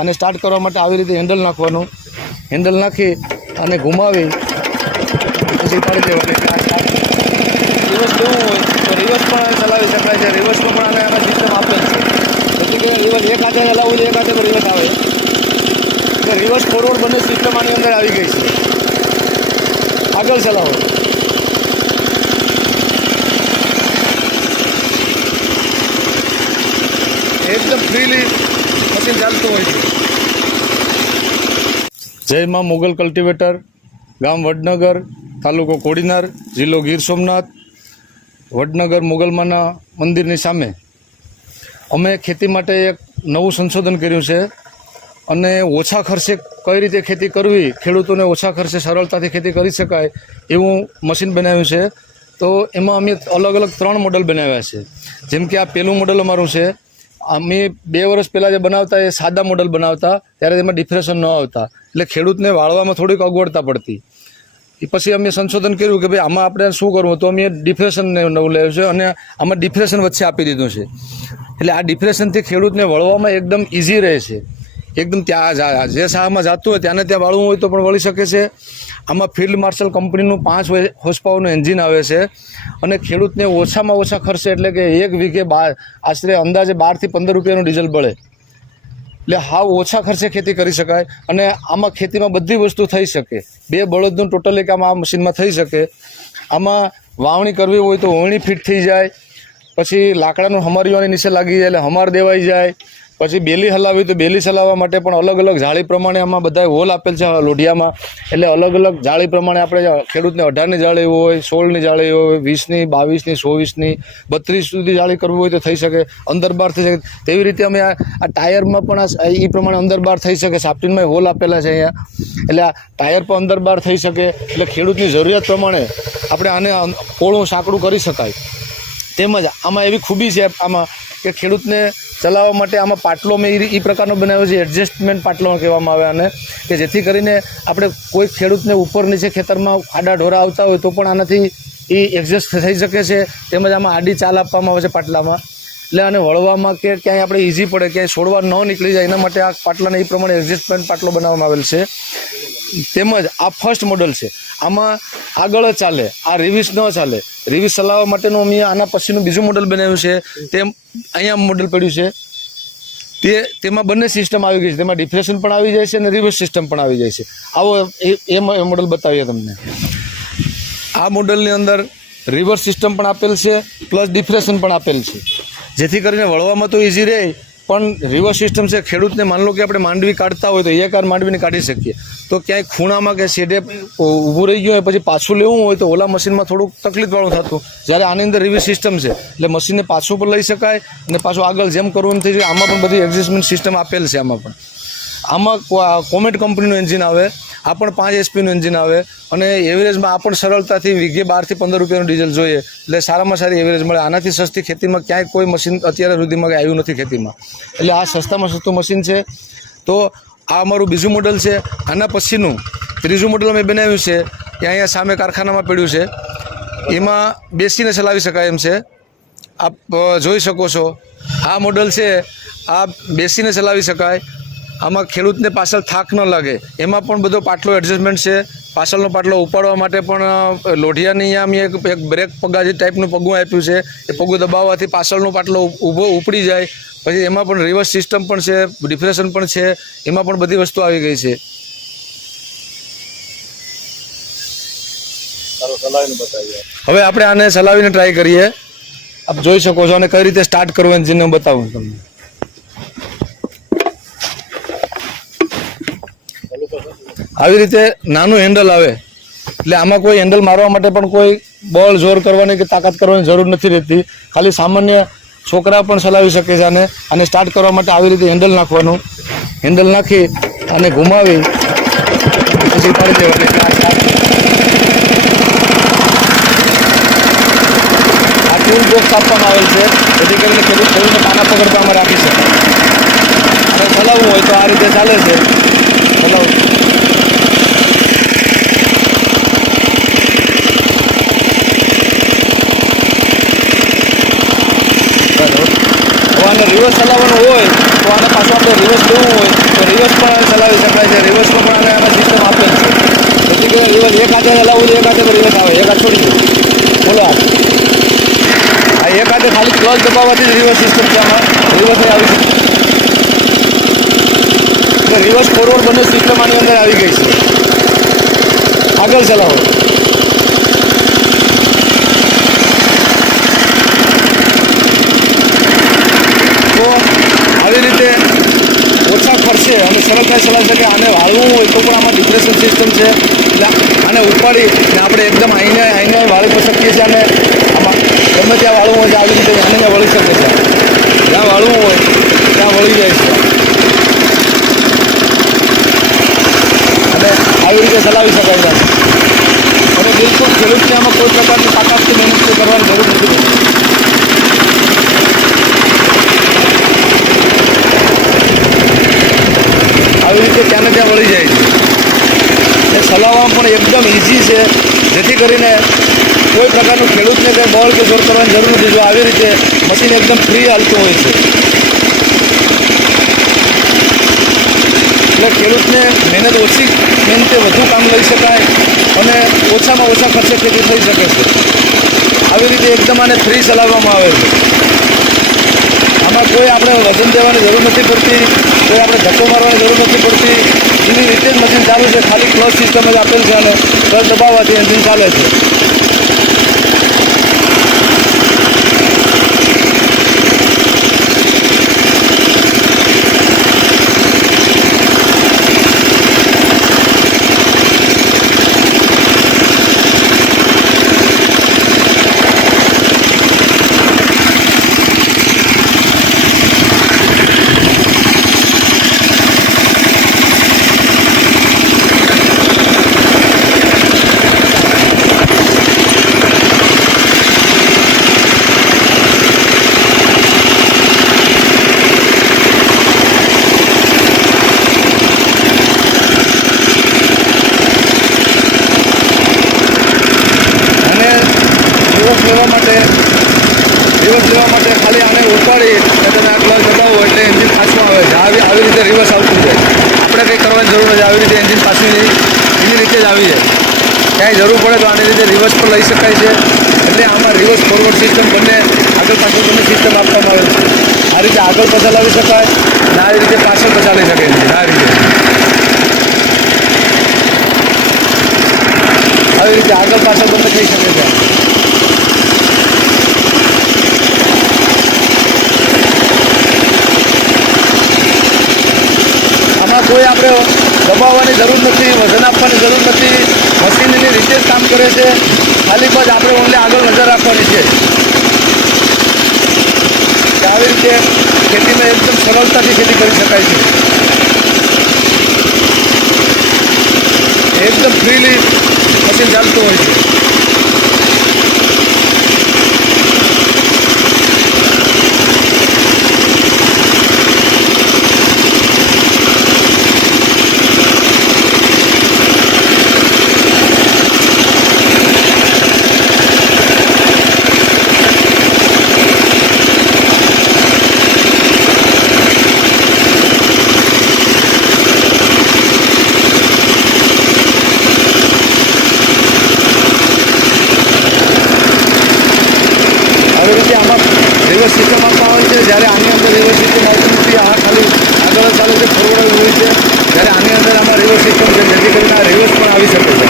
અને સ્ટાર્ટ કરવા માટે આવી રીતે હેન્ડલ નાખવાનું, હેન્ડલ નાખી અને ઘુમાવી પછી કાઢી દેવાનું. રિવર્સ લેવું હોય તો રિવર્સ પણ ચલાવી શકાય છે, રિવર્સમાં પણ આના સિસ્ટમ આપેલ છે. જેથી કરીને રિવર્સ એક હાથે ચલાવવું છે, એક હાથે પણ રિવર્સ આવે એટલે રિવર્સ ફોરવર્ડ બંને સિસ્ટમ આની અંદર આવી ગઈ છે. આગળ ચલાવો, એકદમ ફ્રીલી મશીન ચાલતું હોય છે. જય માં મોગલ કલ્ટિવેટર, ગામ વડનગર, તાલુકો કોડીનાર, જિલ્લો ગીર સોમનાથ. વડનગર મોગલમાના મંદિરની સામે અમે ખેતી માટે એક નવું સંશોધન કર્યું છે અને ઓછા ખર્ચે કઈ રીતે ખેતી કરવી, ખેડૂતોને ઓછા ખર્ચે સરળતાથી ખેતી કરી શકાય એવું મશીન બનાવ્યું છે. તો એમાં અમે અલગ અલગ 3 મોડલ બનાવ્યા છે. જેમ કે આ પહેલું મોડલ અમારું છે. અમે 2 વર્ષ પહેલાં જે બનાવતા એ સાદા મોડલ બનાવતા, ત્યારે તેમાં ડિફ્રેશન ન આવતા, એટલે ખેડૂતને વાળવામાં થોડીક અગવડતા પડતી. એ પછી અમે સંશોધન કર્યું કે ભાઈ આમાં આપણે શું કરવું, તો અમે ડિફ્રેશનને નવું લાવ્યું છે અને આમાં ડિફ્રેશન વચ્ચે આપી દીધું છે. એટલે આ ડિફ્રેશનથી ખેડૂતને વળવામાં એકદમ ઇઝી રહે છે. એકદમ ત્યાં જે શાળામાં જતું હોય ત્યાંને ત્યાં વાળવું હોય તો પણ વળી શકે છે. આમાં ફિલ્ડ માર્શલ કંપનીનું 5 હોર્સ પાવરનું એન્જિન આવે છે અને ખેડૂતને ઓછામાં ઓછા ખર્ચે, એટલે કે 1 વીઘે આશરે અંદાજે 12 થી 15 રૂપિયાનું ડીઝલ બળે. એટલે હાવ ઓછા ખર્ચે ખેતી કરી શકાય અને આમાં ખેતીમાં બધી વસ્તુ થઈ શકે. 2 બળદનું ટોટલ કામ આ મશીનમાં થઈ શકે. આમાં વાવણી કરવી હોય તો વાવણી ફિટ થઈ જાય, પછી લાકડાનું હમારીઓની નીચે લાગી જાય એટલે હમાર દેવાઈ જાય, પછી બેલી હલાવી તો બેલી ચલાવવા માટે પણ અલગ અલગ જાળી પ્રમાણે આમાં બધા હોલ આપેલ છે લોઢિયામાં. એટલે અલગ અલગ જાળી પ્રમાણે આપણે ખેડૂતને 18ની જાળી હોય, 16ની જાળી હોય, 20ની, 22ની, 24ની, 32 સુધી જાળી કરવી હોય તો થઈ શકે, અંદર બહાર થઈ શકે. તેવી રીતે અમે આ ટાયરમાં પણ એ પ્રમાણે અંદર બહાર થઈ શકે. સાફ્ટીનમાં હોલ આપેલા છે અહીંયા, એટલે આ ટાયર પણ અંદર બહાર થઈ શકે. એટલે ખેડૂતની જરૂરિયાત પ્રમાણે આપણે આને પોળું સાંકડું કરી શકાય. તેમજ આમાં એવી ખૂબી છે આમાં કે ખેડૂતને ચલાવવા માટે આમાં પાટલો મેં એ પ્રકારનો બનાવ્યો છે, એડજસ્ટમેન્ટ પાટલો કહેવામાં આવે આને, કે જેથી કરીને આપણે કોઈ ખેડૂતને ઉપર નીચે ખેતરમાં આડા ઢોરા આવતા હોય તો પણ આનાથી એ એડજસ્ટ થઈ શકે છે. તેમજ આમાં આડી ચાલ આપવામાં આવે છે પાટલામાં, એટલે આને વળવામાં કે ક્યાંય આપણે ઇઝી પડે, ક્યાંય છોડવા ન નીકળી જાય એના માટે આ પાટલાને એ પ્રમાણે એડજસ્ટમેન્ટ પાટલો બનાવવામાં આવેલ છે. તેમજ આ ફર્સ્ટ મોડલ છે. આમાં આગળ જ ચાલે, આ રિવિસ ન ચાલે. રિવિસ ચલાવવા માટેનું અમે આના પછીનું બીજું મોડલ બનાવ્યું છે. તેમ અહીંયા મોડલ પડ્યું છે, તેમાં બંને સિસ્ટમ આવી ગઈ છે. તેમાં ડિફ્રેશન પણ આવી જાય છે અને રિવર્સ સિસ્ટમ પણ આવી જાય છે. આવો એ મોડલ બતાવીએ તમને. આ મોડલની અંદર રિવર્સ સિસ્ટમ પણ આપેલ છે, પ્લસ ડિફ્રેશન પણ આપેલ છે, જેથી કરીને વળવામાં તો ઇઝી રહે. પણ રિવર્સ સિસ્ટમ છે, ખેડૂતને માન લો કે આપણે માંડવી કાઢતા હોય તો એક વાર માંડવીને કાઢી શકીએ, તો ક્યાંય ખૂણામાં કે શેડે ઊભું રહી ગયું હોય પછી પાછું લેવું હોય તો ઓલા મશીનમાં થોડુંક તકલીફવાળું થતું. જ્યારે આની અંદર રિવર્સ સિસ્ટમ છે એટલે મશીનને પાછું પણ લઈ શકાય અને પાછું આગળ જેમ કરવું એમ થઈ જાય. આમાં પણ બધી એડજસ્ટમેન્ટ સિસ્ટમ આપેલ છે. આમાં કોમેટ કંપનીનું એન્જિન આવે, આ પણ 5 HPનું એન્જિન આવે અને એવરેજમાં આ પણ સરળતાથી વીઘે 12 થી 15 રૂપિયાનું ડીઝલ જોઈએ એટલે સારામાં સારી એવરેજ મળે. આનાથી સસ્તી ખેતીમાં ક્યાંય કોઈ મશીન અત્યારે સુધીમાં આવ્યું નથી ખેતીમાં, એટલે આ સસ્તામાં સસ્તું મશીન છે. તો આ અમારું બીજું મોડલ છે. આના પછીનું ત્રીજું મોડલ અમે બનાવ્યું છે, એ અહીંયા સામે કારખાનામાં પડ્યું છે. એમાં બેસીને ચલાવી શકાય એમ છે, આપ જોઈ શકો છો. આ મોડલ છે, આ બેસીને ચલાવી શકાય. આમાં ખેડૂતને પાછળ થાક ન લાગે, એમાં પણ બધો પાટલો એડજસ્ટમેન્ટ છે. પાછળનો પાટલો ઉપાડવા માટે પણ લોઢિયાની અહીંયા અમે એક બ્રેક પગાજી ટાઈપનું પગું આપ્યું છે. એ પગું દબાવવાથી પાછળનો પાટલો ઉપડી જાય. પછી એમાં પણ રિવર્સ સિસ્ટમ પણ છે, ડિફ્રેશન પણ છે, એમાં પણ બધી વસ્તુ આવી ગઈ છે. હવે આપણે આને ચલાવીને ટ્રાય કરીએ. આપ જોઈ શકો છો અને કઈ રીતે સ્ટાર્ટ કરવું એન્જિનને બતાવું તમને. આવી રીતે નાનું હેન્ડલ આવે એટલે આમાં કોઈ હેન્ડલ મારવા માટે પણ કોઈ બળ જોર કરવાની કે તાકાત કરવાની જરૂર નથી રહેતી. ખાલી સામાન્ય છોકરા પણ ચલાવી શકે છે. આને સ્ટાર્ટ કરવા માટે આવી રીતે હેન્ડલ નાખવાનું, હેન્ડલ નાખી અને ઘુમાવી પછી કાઢી દેવાની. આ ટૂલ બોક્સ આપવામાં આવેલ છે, જેથી કરીને ખેડૂતને પાના પકડવામાં રાખી શકાય. અને ચલાવવું હોય તો આ રીતે ચાલે છે. ચલાવું આને રિવર્સ ચલાવવાનું હોય તો આને પાછું આપણે રિવર્સ લેવું હોય તો ચલાવી શકાય છે. રિવર્સમાં પણ આમાં સિસ્ટમ આપેલ છે, જેથી કરીને રિવર્સ એક હાથે હલાવવું છે, એક હાથે રિવર્સ આવે, એક હાથ છોડી દો, બોલો આ એક હાથે ખાલી ક્લચ દબાવવાથી જ રિવર્સ સિસ્ટમ છે. આમાં રિવર્સ આવી શકે, રિવર્સ ફોરવર્ડ બંને સિસ્ટમ આની અંદર આવી ગઈ છે. આગળ ચલાવો. તો આવી રીતે ઓછા ખર્ચે અને સરળતાથી ચલાવી શકે. આને વાળવું હોય તો પણ આમાં ડિપ્રેશન સિસ્ટમ છે, એટલે આને ઉપાડી ને આપણે એકદમ આઈને વાળી શકીએ છીએ. અને આમાં ગમે ત્યાં વાળવું હોય આવી રીતે આને વળી શકે છે. જ્યાં વાળવું હોય ત્યાં વળી જાય છે અને આવી રીતે ચલાવી શકાય છે. અને બિલકુલ ખેડૂતને આમાં કોઈ પ્રકારની તાકાતથી મહેનત કરવાની જરૂર નથી પડતી. આવી રીતે ત્યાંને ત્યાં વળી જાય છે. એ ચલાવવામાં પણ એકદમ ઇઝી છે, જેથી કરીને કોઈ પ્રકારનું ખેડૂતને કંઈ બળ કે જોર કરવાની જરૂર નથી. જો આવી રીતે મશીન એકદમ ફ્રી હાલતું હોય છે, એટલે ખેડૂતને મહેનત ઓછી મહેનતે વધુ કામ લઈ શકાય અને ઓછામાં ઓછા ખર્ચે ખેતી થઈ શકે છે. આવી રીતે એકદમ આને ફ્રી ચલાવવામાં આવે છે. આમાં કોઈ આપણે વજન દેવાની જરૂર નથી પડતી, કોઈ આપણે ધક્કો મારવાની જરૂર નથી પડતી. એવી રીતે જ મશીન ચાલુ છે. ખાલી ક્લચ સિસ્ટમ જ આપેલ છે અને ક્લચ દબાવવાથી એન્જિન ચાલે છે. રિવર્સ લેવા માટે ખાલી આને ઉપાડી તમે આ ક્લચ દબાવો એટલે એન્જિન પાછું આવે છે. આવી રીતે રિવર્સ આવતું જાય. આપણે કંઈ કરવાની જરૂર નથી. આવી રીતે એન્જિન પાછું એની રીતે જ આવી જાય. ક્યાંય જરૂર પડે તો આની રીતે રિવર્સ પણ લઈ શકાય છે. એટલે આમાં રિવર્સ ફોરવર્ડ સિસ્ટમ બંને આગળ પાછળ બંને સિસ્ટમ આપવામાં આવે છે. આ રીતે આગળ પણ ચલાવી શકાય અને આવી રીતે પાછળ પણ ચાલી શકે એન્જિન. આવી રીતે આગળ પાછળ બંને થઈ શકે છે. કોઈ આપણે દબાવવાની જરૂર નથી, વજન આપવાની જરૂર નથી. મશીનની રીતે જ કામ કરે છે. ખાલી બસ આપણે ઓનલી આગળ નજર રાખવાની છે. આવી રીતે ખેતીમાં એકદમ સરળતાથી ખેતી કરી શકાય છે. એકદમ ફ્રીલી મશીન ચાલતું હોય છે. આવી રીતે આમાં રિવર્સ સિસ્ટમ આપવામાં આવે છે. જ્યારે આની અંદર રિવર્સ સિસ્ટમ આવતી નથી. આ ખાલી આગળ ચાલે છે, ફોરવર્ડ હોય છે. જ્યારે આની અંદર આમાં રિવર્સ સિસ્ટમ છે, જેથી કરીને આ રિવર્સ પણ આવી શકે છે.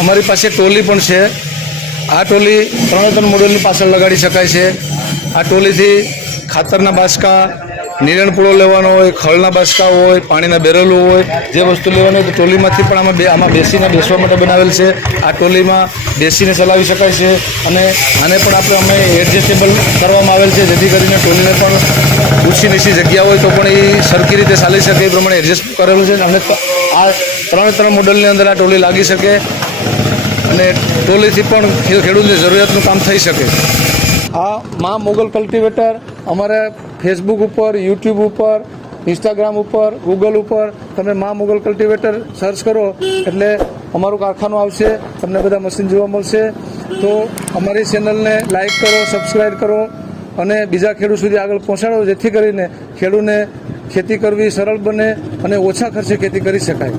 અમારી પાસે ટોલી પણ છે. આ ટોલી 3 મોડેલની પાછળ લગાડી શકાય છે. આ ટોલીથી ખાતરના બાસકા, નિરણ લેવાનો હોય, ખળના બાસકા હોય, પાણીના બેરલો હોય, જે વસ્તુ લેવાની હોય તો ટોલીમાંથી પણ આમાં બેસવા માટે બનાવેલ છે. આ ટોલીમાં બેસીને ચલાવી શકાય છે અને આને પણ અમે એડજસ્ટેબલ કરવામાં આવેલ છે, જેથી કરીને ટોલીને પણ ઊંચી નીચી જગ્યા હોય તો પણ એ સરખી રીતે ચાલી શકે એ પ્રમાણે એડજસ્ટ કરેલું છે. અને આ 3 મોડલની અંદર આ ટોલી લાગી શકે અને ટોલીથી પણ ખેડૂતની જરૂરિયાતનું કામ થઈ શકે. આ મા મોગલ કલ્ટિવેટર અમારે ફેસબુક ઉપર, યુટ્યુબ ઉપર, ઇન્સ્ટાગ્રામ ઉપર, ગૂગલ ઉપર તમે મા મોગલ કલ્ટિવેટર સર્ચ કરો એટલે અમારું કારખાનું આવશે, તમને બધા મશીન જોવા મળશે. તો અમારી ચેનલને લાઈક કરો, સબસ્ક્રાઈબ કરો અને બીજા ખેડૂત સુધી આગળ પહોંચાડો, જેથી કરીને ખેડૂતને ખેતી કરવી સરળ બને અને ઓછા ખર્ચે ખેતી કરી શકાય.